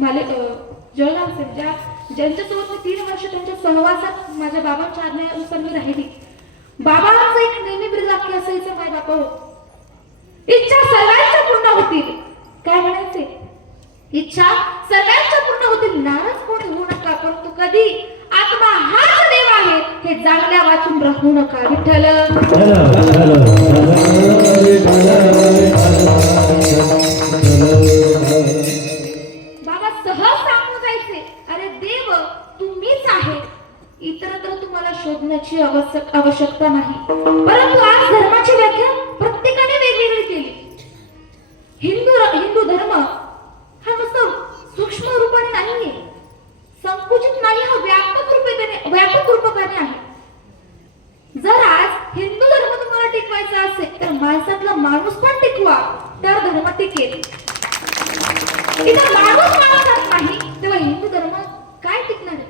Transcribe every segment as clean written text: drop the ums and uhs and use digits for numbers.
जळगाव असेल ज्यांच्यासोबत मी 3 वर्ष त्यांच्या सहवासात माझ्या बाबांच्या आज्ञेनुसार मी राहिली. बाबांचं एक नेहमी ब्रीदवाक्य असायचं, माय बापा हो, इच्छा सर्वांच्या पूर्ण होतील. काय म्हणायचे? इच्छा सर्वांच्या पूर्ण होतील, नाराज कोणी होऊ नका, परंतु कधी आत्मा हाच देव आहे हे जागल्या वाचून राहू नका. विठ्ठल बाबा सहज सांगून जायचे, अरे देव तुम्हीच आहे, इतरत्र तुम्हाला शोधण्याची आवश्यकता नाही. परंतु आज धर्माची व्याख्या प्रत्येकाने वेगवेगळी केली. हिंदू धर्म हा नुसतं सूक्ष्म रूपाने नाहीये, संकुचित नाही, हा व्यापक रूपाने आहे. जर आज हिंदू धर्म तुम्हाला टिकवायचा असेल तर माणसातला माणूस पण टिकवा, तर धर्म टिकेल. इथं माणूस माणसात नाही तेव्हा हिंदू धर्म काय टिकणार आहे?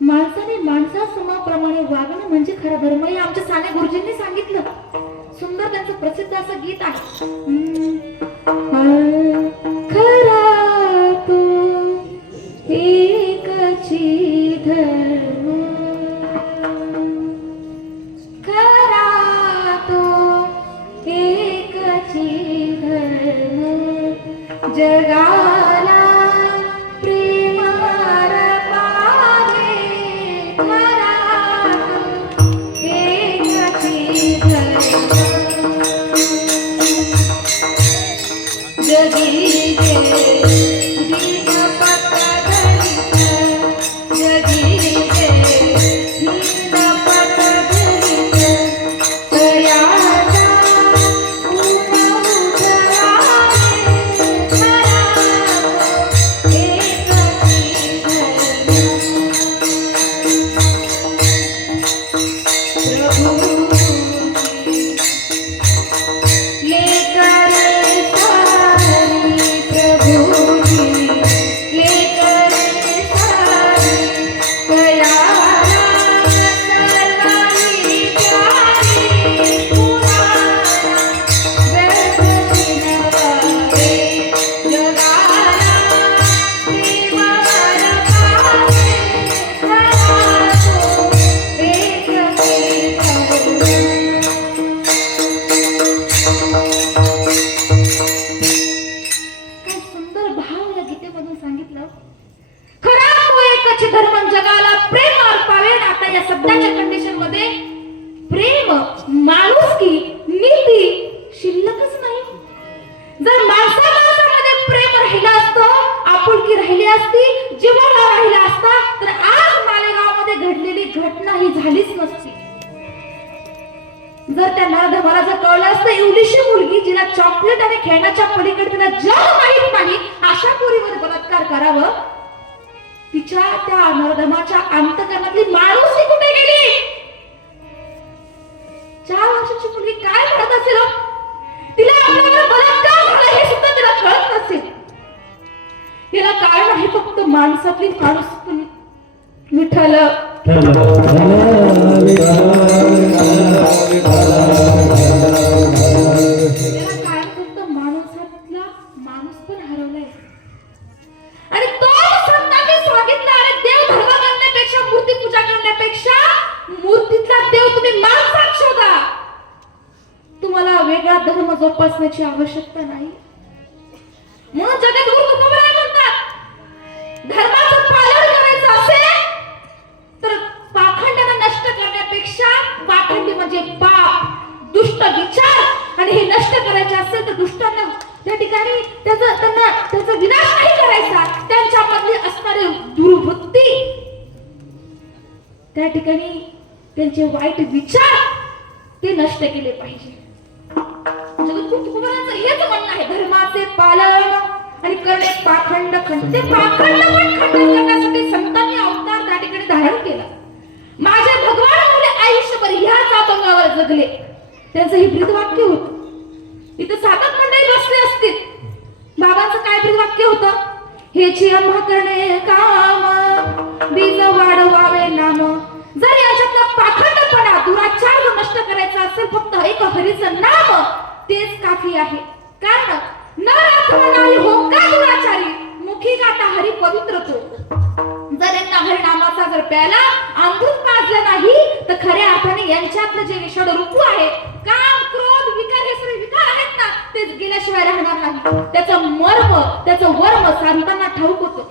माणसाने माणसासमाप्रमाणे वागणं म्हणजे खरा धर्म हे आमच्या साने गुरुजींनी सांगितलं. सुंदर त्यांचं प्रसिद्ध असं गीत आहे, खरा तो एकची धर्म, खरा तो एकची धर्म, जगाला प्रेमार पावे, खरा तो एकची धर्म, जगी दिन पतधरित, जगी दिन पतधरित, तयाचा चॉकलेट आणि खेळण्याच्या पलीकडे तिला जग माहित नाही अशा पोरीवर बलात्कार करावं, तिच्या त्या नरधमाच्या अंतकरणातली माणुसकी कुठे गेली? 4 वर्षाची मुलगी काय म्हणत असेल? तिला आपल्यावर बलात्कार झाला हे सुद्धा तिला कळत नसेल. याला कारण आहे फक्त माणसातली माणुसकी. विठ्ठल धर्म जोपासण्याची आवश्यकता नाही. म्हणून जगद्गुरु तुकोबराय म्हणतात, धर्माचं पालन करायचं असेल तर पाखंडांना नष्ट करण्यापेक्षा, पाखंडी म्हणजे पाप, दुष्ट विचार, आणि हे नष्ट करायचे असेल तर दुष्टांना त्या ठिकाणी त्याचा विनाश नाही करायचा, त्यांच्यामधली असणारी दुर्वृत्ती, त्या ठिकाणी त्यांचे वाईट विचार ते नष्ट केले पाहिजे. जगद्गुरु तुकोबरायांचं हेच म्हणणं आहे, धर्माचे पालन आणि करणे पाखंड खंड. ते पाखंड पण खंडन करण्यासाठी संतांनी अवतार त्या ठिकाणी धारण केला. माझे भगवान आपले आयुष्यभर ह्याच अभंगावर जगले, त्यांचं हे ब्रीदवाक्य होतं. इथं साधक मंडळी बसले असतील, बाबांचं काय ब्रीदवाक्य होतं? हेची आम्हा करणे काम, बीज वाढवावे नाम. जर याच्यातला पाखंडपणा, दुराचार नष्ट करायचा असेल, फक्त एक हरीचं नाम तेच काफी आहे. कारण नर जर प्याला अमृत पाजलं नाही तर खऱ्या अर्थाने यांच्यातलं जे विषाणू रूप आहे, काम, क्रोध, विकार, हे सगळे विकार आहेत ना, ते गेल्याशिवाय राहणार नाही. त्याचं मर्म, त्याचं वर्म सांगताना ठाऊक होतं.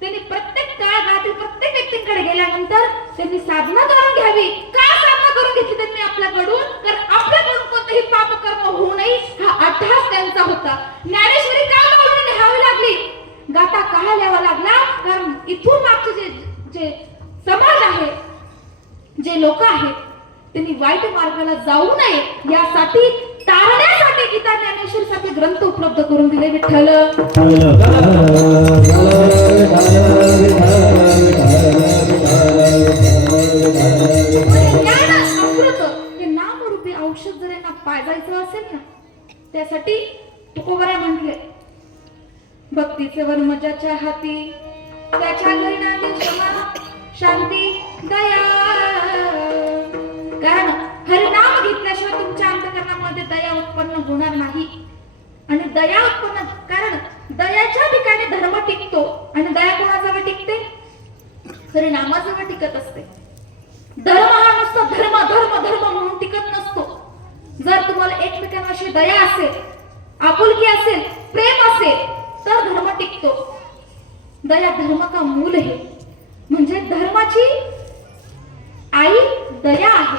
त्यांनी प्रत्येक काळातील प्रत्येक व्यक्तींकडे गेल्यानंतर त्यांनी साधना करून घ्यावी. का साधना करून घेतली त्यांनी आपल्याकडून? कारण आपल्याकडून कोणतेही पाप कर्म होऊ नये हा अट्टहास त्यांचा होता. ज्ञानेश्वरी का माऊलीने लिहावी लागली? गाथा का लिहावा लागला? कारण इथून मागचे जे समाज आहे, जे लोक आहेत, त्यांनी वाईट मार्गाला जाऊ नये यासाठी, तारण्यासाठी गीता ज्ञानेश्वरी सारखे ग्रंथ उपलब्ध करून दिले. विठ्ठल अमृत हे नामरूपी औषध जर यांना पाजायचं असेल ना, त्यासाठी तुकोबरा म्हटले, भक्तीचे वर्म ज्याच्या हाती, त्याच्या घरी नांदे क्षमा, शांती, दया. कारण हरिनाम घेतल्याशिवाय तुमच्या अंतःकरणामध्ये दया उत्पन्न होणार नाही. आणि दया उत्पन्न, कारण दयाच्या ठिकाणी धर्म टिकतो. आणि दया कोणाजवळ टिकते? हरिनामाजवळ टिकत असते. धर्म हा नुसता धर्म धर्म धर्म म्हणून टिकत नसतो. जर तुम्हाला एकमेकांविषयी दया असेल, आपुलकी असेल, प्रेम असेल, तर धर्म टिकतो. दया धर्म का मूल है. म्हणजे धर्माची आई दया आहे.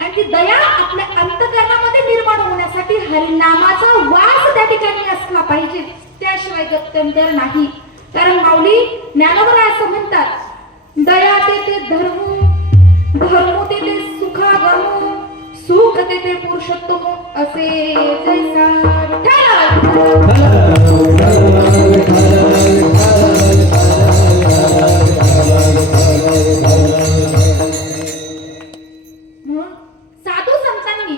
आणि ती दया आपल्या अंतःकरणामध्ये निर्माण होण्यासाठी हरिनामाचा वास त्या ठिकाणी असला पाहिजे, त्याशिवाय गत्यंतर नाही. कारण माऊली ज्ञानोबा असं म्हणतात, दया ते धर्म, धर्म ते सुखागम, सुख ते पुरुषोत्तम, असे जैसा साधू संतांनी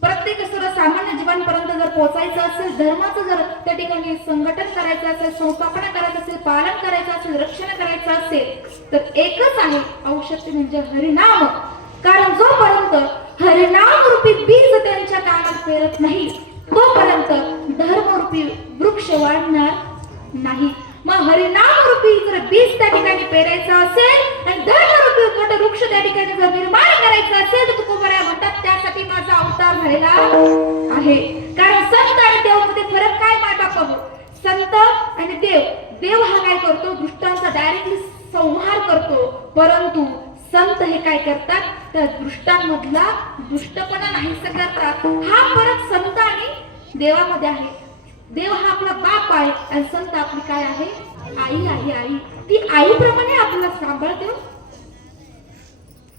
प्रत्येक सर्वसामान्य जीवांपर्यंत जर पोहोचायचं असेल, धर्माचं जर त्या ठिकाणी संघटन करायचं असेल, संस्थापना करायचं असेल, पालन करायचं असेल, रक्षण करायचं असेल, तर एकच आहे औषध, म्हणजे हरिनाम. कारण जोपर्यंत हरिनाम रूपी बीज त्यांच्या कानात पेरत नाही, तोपर्यंत धर्मरूपी वृक्ष वाढणार नाही. मग हरिनाम रूपी जर बीज त्या ठिकाणी पेरायचं असेल आणि धर्मरूपी मोठं वृक्ष त्या ठिकाणी जर निर्माण करायचं असेल, तर तुकोबरा म्हणतात, त्यासाठी माझा अवतार झालेला आहे. कारण संत आणि देव मध्ये फरक काय माता पाहू? संत आणि देव, देव हा काय करतो? दुष्टांचा डायरेक्टली संहार करतो. परंतु संत हे काय करतात? त्या दुष्टांमधला दुष्टपणा नाहीसा करतात. हा फरक संत आणि देवामध्ये आहे. देव हा आपला बाप आहे आणि संत आपली काय आहे? आई आहे. आई ती आईप्रमाणे आपल्याला सांभाळते.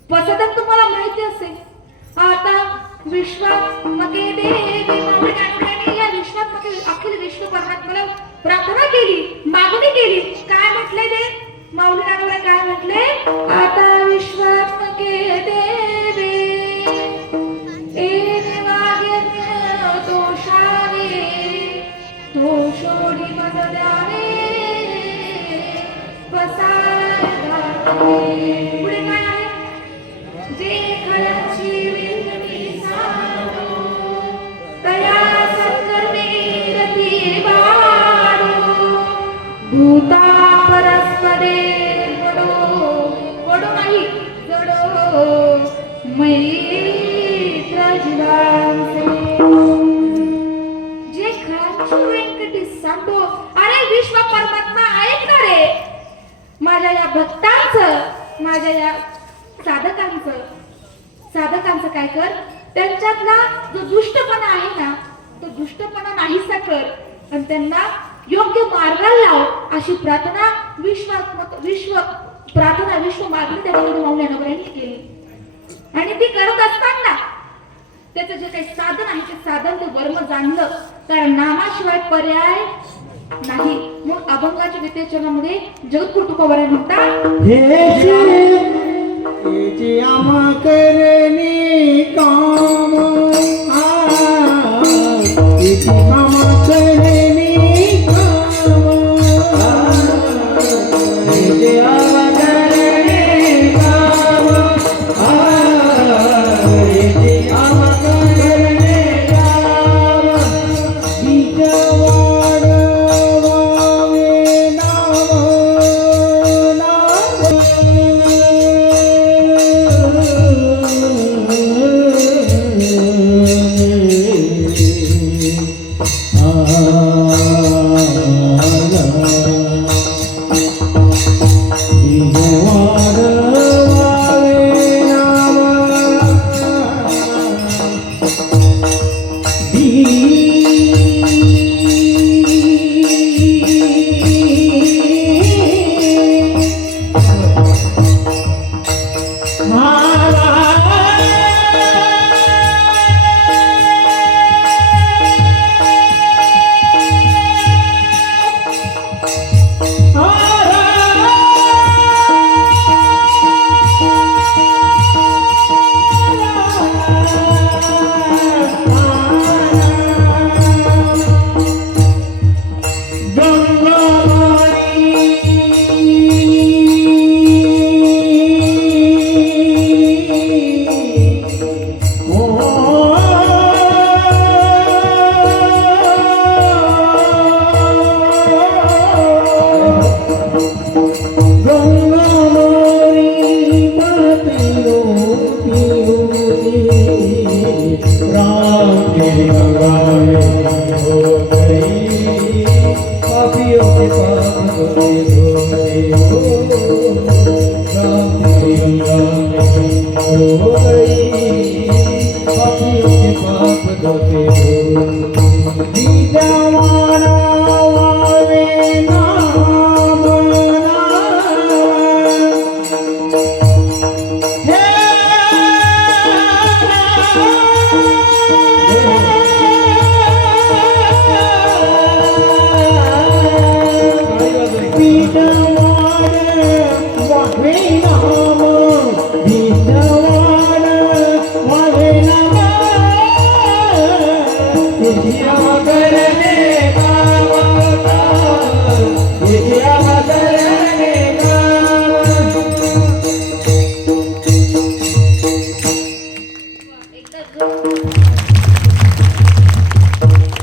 पसंत तुम्हाला माहिती असेल, आता विश्वात्मके देवी माऊली या विश्वात्मके अखिल विश्व परमात्म्याला प्रार्थना केली, मागणी केली. काय म्हटले ते माऊली नानवरे? काय म्हटले? आता विश्वात्मके देवी एने वाग्यज्ञ दोषावे, तो शोडी मज द्यावे पसारे. पुढे काय आहे? जे खयाची विनती साधो, तया सत्कर्मे रती वाढो, भूता परस्परे वडो, वडो नाही जडो, मैत्र जीवांचे. जे खयाची व्यंकटी सांडो. अरे विश्व परमात्मा ऐकणारे माझ्या या भक्तांचं, माझ्या या साधकांचं काय कर? त्यांच्यातला जो दुष्टपणा आहे ना, तो दुष्टपणा नाहीसा कर आणि त्यांना योग्य मार्गाला लाव, अशी प्रार्थना विश्व मागणी त्याच्याकडे माऊली नवऱ्यांनी केली. आणि ती करत असताना त्याचं जे काही साधन आहे, ते साधन ते वर्म जाणलं. कारण नामाशिवाय पर्याय नाही. मग अभंगाच्या विवेचनामध्ये जगद्गुरु तुकोबरा म्हणतात, हे आम्हा करणे काम, आम्हा करणे काम, हे आम्हा करणे काम, हे आम्हा करणे काम, बीज वाढवावे नाम, नाम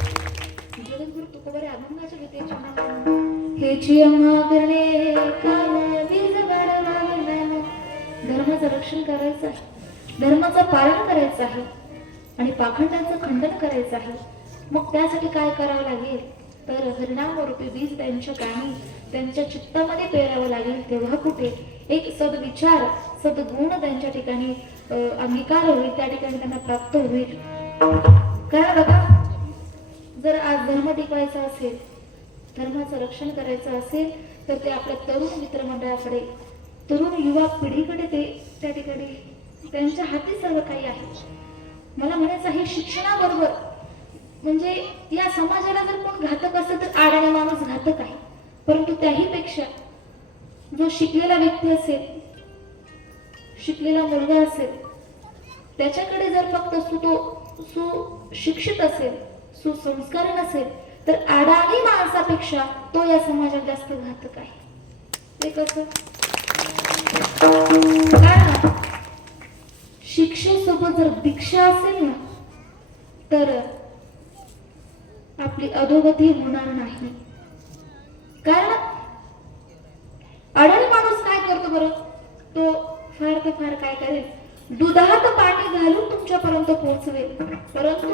जगद्गुरु तुकोबारे अभंगाच्या गीतेच्या हेची अम्मा करणे काम बीज गाडवावे धर्माचं रक्षण करायचं आहे, धर्माचं पालन करायचं आहे आणि पाखंडांचं खंडन करायचं आहे. मग त्यासाठी काय करावं लागेल तर हरिनामरूपी बीज त्यांच्या कानी त्यांच्या चित्तामध्ये पेरावं लागेल. तेव्हा कुठे एक सद्विचार सद्गुण त्यांच्या ठिकाणी अंगीकार होईल, त्या ठिकाणी त्यांना प्राप्त होईल. कारण बघा, जर आज धर्म टिकवायचा असेल, धर्माचं रक्षण करायचं असेल तर ते आपल्या तरुण मित्रमंडळाकडे, तरुण युवा पिढीकडे ते त्या ठिकाणी त्यांच्या हाती सर्व काही आहे. मला म्हणायचं आहे, शिक्षणाबरोबर म्हणजे या समाजाला जर कोण घातक असेल तर आडाणे माणूस घातक आहे, परंतु त्याही पेक्षा जो शिकलेला व्यक्ती असेल, शिकलेला मुलगा असेल, त्याच्याकडे जर फक्त सुशिक्षित असेल, सुसंस्कारी नसेल तर अडाणी माणसापेक्षा तो या समाजात जास्त घातक आहे. ते कसं? कारण शिक्षेसोबत जर दीक्षा असेल ना तर आपली अधोगती होणार नाही. कारण अडाणी माणूस काय करतो बरं? तो फार तर फार काय करेल, दुधात पाणी घालून तुमच्यापर्यंत पोहोचवेल. परंतु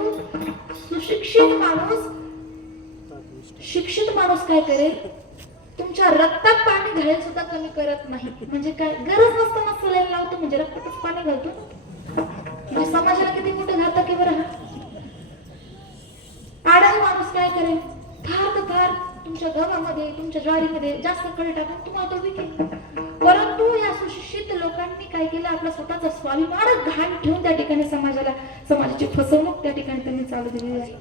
शिक्षित माणूस काय करेल, तुमच्या रक्तात पाणी घालायला सुद्धा कमी करत नाही. म्हणजे काय, गरज नसताना सलाईन लावतो म्हणजे रक्तातच पाणी घालतो. म्हणजे समाजाला किती मोठं घातक आहे बरं. आडाणी माणूस काय करेल, फार तर फार तुमच्या गव्हामध्ये, तुमच्या ज्वारीमध्ये जास्त कळी टाकून तुम्हाला तो विकेल. परंतु या सुशिक्षित लोकांनी काय केलं, आपला स्वतःचा स्वाभिमान घाण ठेवून त्या ठिकाणी समाजाची फसवणूक त्या ठिकाणी त्यांनी चालू दिलेली आहे.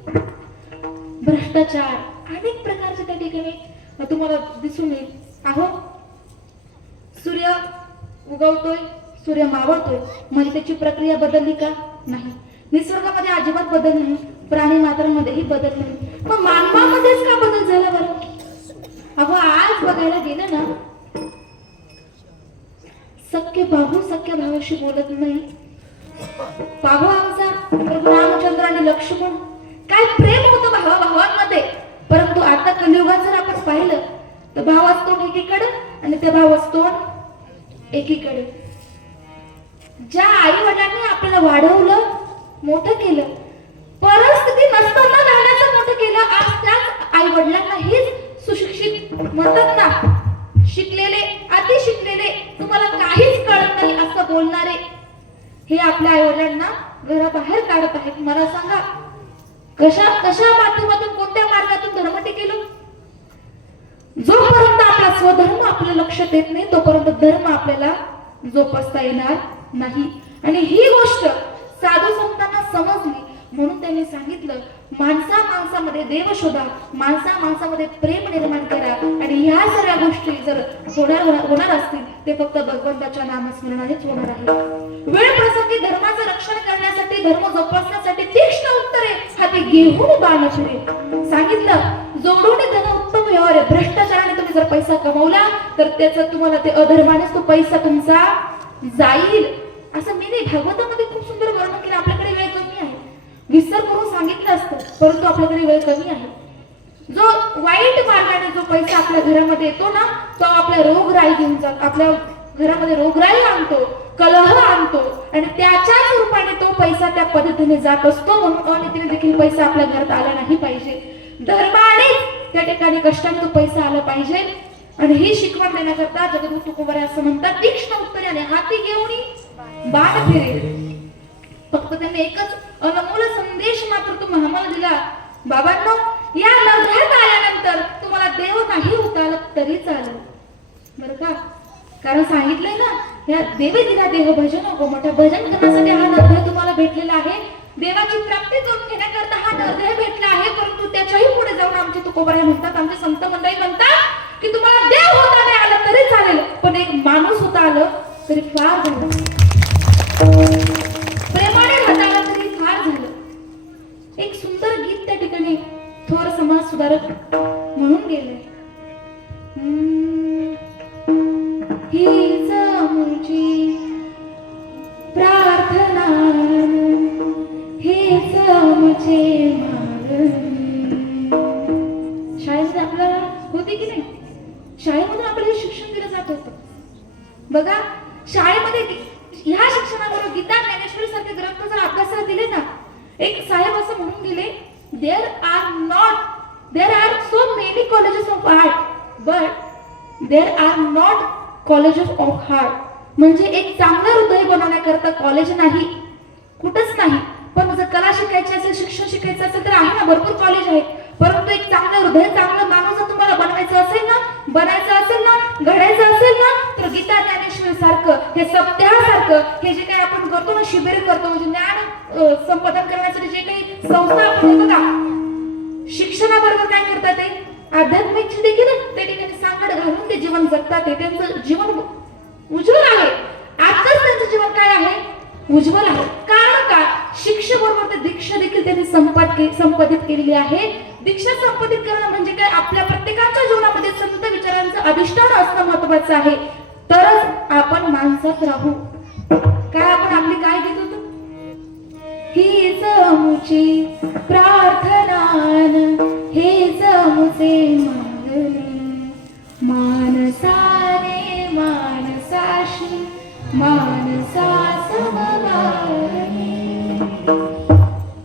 भ्रष्टाचार अनेक प्रकारचे त्या ठिकाणी तुम्हाला दिसून येईल. अहो, सूर्य उगवतोय, सूर्य मावळतोय, म्हणजे त्याची प्रक्रिया बदलली का? नाही. निसर्गामध्ये अजिबात बदल नाही, प्राणी मात्रांमध्येही बदल नाही. मग मानवामध्येच का बदल झाला बरं? अहो, आज बघायला गेलं ना, सख्खे भाऊ सख्या भावाशी बोलत नाही. भाऊ आमचा प्रभू रामचंद्र आणि लक्ष्मण, काय प्रेम होतं भावा भावांमध्ये. परंतु आता कलियुगात जर आपण पाहिलं तर भावाच तोंड एकीकडे आणि त्या भावाच तोंड एकीकडे. ज्या आई वडिलांनी आपल्याला वाढवलं, मोठं केलं, परिस्थिती नसताना लहानाचं मोठं केलं, आज त्याच माध्यमातून कोणत्या मार्गातून धर्म टिकेल? जोपर्यंत आपला स्वधर्म आपल्या लक्षात येत नाही तोपर्यंत धर्म आपल्याला जोपासता येणार नाही. आणि ही गोष्ट साधू संतांना समजली म्हणून त्यांनी सांगितलं, माणसा माणसामध्ये देव शोधा, माणसा माणसामध्ये प्रेम निर्माण करा. आणि ह्या सगळ्या गोष्टी जर होणार असतील ते फक्त भगवंताच्या नामस्मरणानेच होणार आहे. वेळ प्रसंगी धर्माचं रक्षण करण्यासाठी, धर्म जोपासण्यासाठी तीक्ष्ण उत्तरे हाती घेऊन बाण फिरे. सांगितलं, जोडून धन उत्तम व्यवहार. भ्रष्टाचाराने तुम्ही जर पैसा कमवला तर त्याचं तुम्हाला ते अधर्मानेच तो पैसा तुमचा जाईल. असं मी नाही, भागवतामध्ये खूप सुंदर वर्णन केलं. आपल्याकडे वेळ कमी आहे, विस्तार करून सांगितलं असतं, परंतु आपल्याकडे वेळ कमी आहे. जो वाईट मार्गाने जो पैसा आपल्या घरामध्ये येतो ना, तो आपल्या रोगराई घेऊन जातो, आपल्या घरामध्ये रोगराई आणतो, कलह आणतो आणि त्याच्याच रूपाने तो पैसा त्या पद्धतीने जात असतो. म्हणून अनितीने देखील पैसा आपल्या घरात आला नाही पाहिजे. धर्माने त्या ठिकाणी कष्टाने तो पैसा आला पाहिजे. आणि ही शिकवण देण्याकरता जगद्गुरु तुकोबाराय असं म्हणतात, तीक्ष्ण उत्तराने हाती घेऊन बाण फिरे. फक्त त्यांनी एकच अनमोल संदेश मात्र तुम्ही आम्हाला दिला, बाबांनो, या लढ्यात आल्यानंतर तुम्हाला देव नाही होता आला तरी चालेल बरं का. कारण सांगितलंय ना, या देवी दिला देह भजन गोमठ. भजन करण्यासाठी हा निर्णय तुम्हाला भेटलेला आहे, देवाची प्राप्ती करून घेण्याकरता हा निर्णय भेटला आहे. परंतु त्याच्याही पुढे जाऊन आमचे तुकोबाराय म्हणतात, आमचे संत मंडळी म्हणतात की तुम्हाला देव होता नाही आला तरी चालेल, पण एक माणूस होता आलं तरी फार झालं, प्रेमाने राहता आलं तरी फार झालं. एक सुंदर गीत त्या ठिकाणी थोर समाज सुधारक म्हणून गेले, हीच आमची प्रार्थना, हेच आमचे मागणी. शाळेमध्ये आपल्याला होती की नाही, शाळेमधून आपल्याला शिक्षण दिलं जात होतं बघा. शाळेमध्ये ह्या शिक्षणाबरोबर गीता ज्ञानेश्वरी सारखे ग्रंथ जर अभ्यासाला दिले ना, एक साहेब असं म्हणून गेले, there are so many colleges of art but there are not colleges of heart. म्हणजे एक चांगलं हृदय बनवण्याकरता कॉलेज नाही, कुठंच नाही. पण जर कला शिकायची असेल, शिक्षण शिकायचं असेल तर आहे ना, भरपूर कॉलेज आहेत. परंतु एक चांगलं हृदय, चांगलं माणूस जर तुम्हाला बनवायचं असेल ना, बनायचं असेल ना, घडायचं असेल ना, तर गीता ज्ञानेश्वरी सारखं, हे सप्ताहासारखं, हे जे काही आपण करतो ना, शिबिर करतो, म्हणजे ज्ञान संपादन करण्यासाठी जे काही संस्था आपण बघा, शिक्षणाबरोबर काय करतात ते आध्यात्मिक देखील त्या ठिकाणी सांगड घालून ते जीवन जगतात. ते त्यांचं जीवन उज्ज्वल आहे. आजच त्यांचं जीवन काय आहे, उज्ज्वल आहे. कारण का, शिक्षेबरोबर ते दीक्षा देखील त्यांनी संपादित केलेली आहे. दीक्षा संपादित करणं म्हणजे काय, आपल्या प्रत्येकाच्या जीवनामध्ये संत विचारांचं अधिष्ठान असणं महत्वाचं आहे. तरच आपण माणसात राहू. काय आपण आपली काय घेत होतो, हीच आमची प्रार्थना, हेच आमचे मागणी. मानसाने मानसाशी मानसा समवारणी.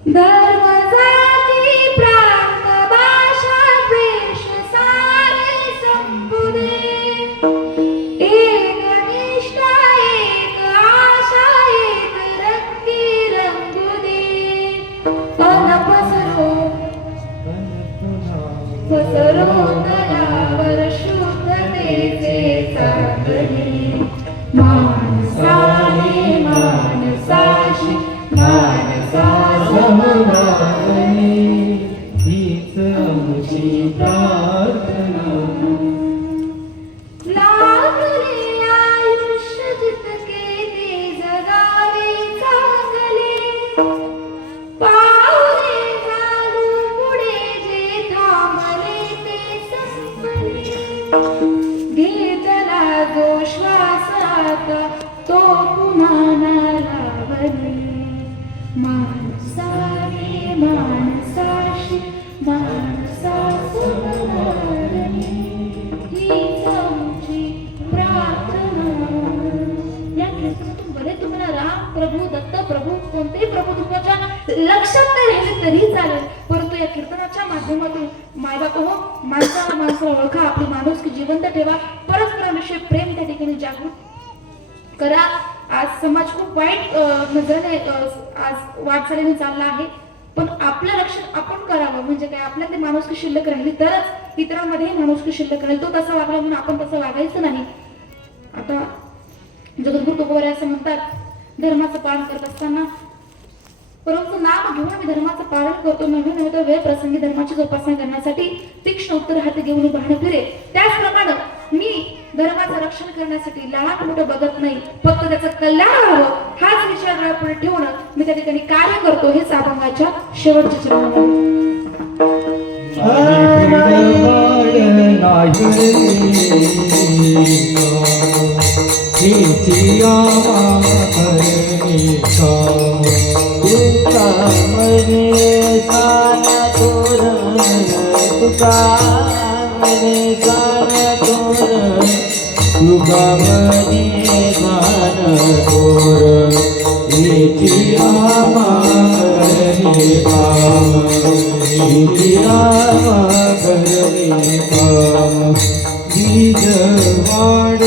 धर्म जाती प्रांत भाषा द्वेष सारे संपुदे. एक निष्ठा एक आशा एक रंगी रंगुदे. अन पसरो तयावर शुद्धतेचे चांदणे. मानसाने मानसाशी मानसा समवारणी. हीच आमची प्रार्थना. लागले आयुष्य जितके ते जगावे चांगले. पावले चालू पुढे जे थांबले ते संपले. घेतला जो श्वास आता तो पुन्हा लावणे. मानसाने मानसाशी मानसा समवारणी. हीच आमची प्रार्थना. या कीर्तनातून बरे तुम्हाला राम प्रभू, दत्त प्रभू, कोणतेही प्रभू तुमच्या लक्षात नाही राहिले तरी चालेल, परंतु या कीर्तनाच्या माध्यमातून मायबाप हो, माणसाला माणसाला ओळखा, आपली माणुसकी जिवंत ठेवा, परस्परांविषयी प्रेम त्या ठिकाणी जागृत करा. आज समाज खूप वाईट नजरेने आज वाटचालीने चालला आहे. पण आपलं रक्षण आपण करावं. म्हणजे काय, आपल्यात माणुसकी शिल्लक राहिली तरच इतरांमध्ये माणुसकी शिल्लक राहील. तो तसा वागला म्हणून आपण तसं वागायचं नाही. आता जगद्गुरु तुकोबाराय असं म्हणतात, धर्माचं पालन करत असताना परंतु नाम घेऊन आम्ही धर्माचं पालन करतो. नव्हे नव्हे तर वेळ प्रसंगी धर्माची जोपासना करण्यासाठी तीक्ष्ण उत्तर हाती घेऊन बाहेर फिरे. त्याचप्रमाणे मी धर्माचं रक्षण करण्यासाठी लहान मोठं बघत नाही, फक्त त्याचं कल्याण व्हावं हाच विचार डोळ्यापुढे ठेवून मी त्या ठिकाणी कार्य करतो. हेच अभंगाच्या शेवटचे चरण बीज वाढ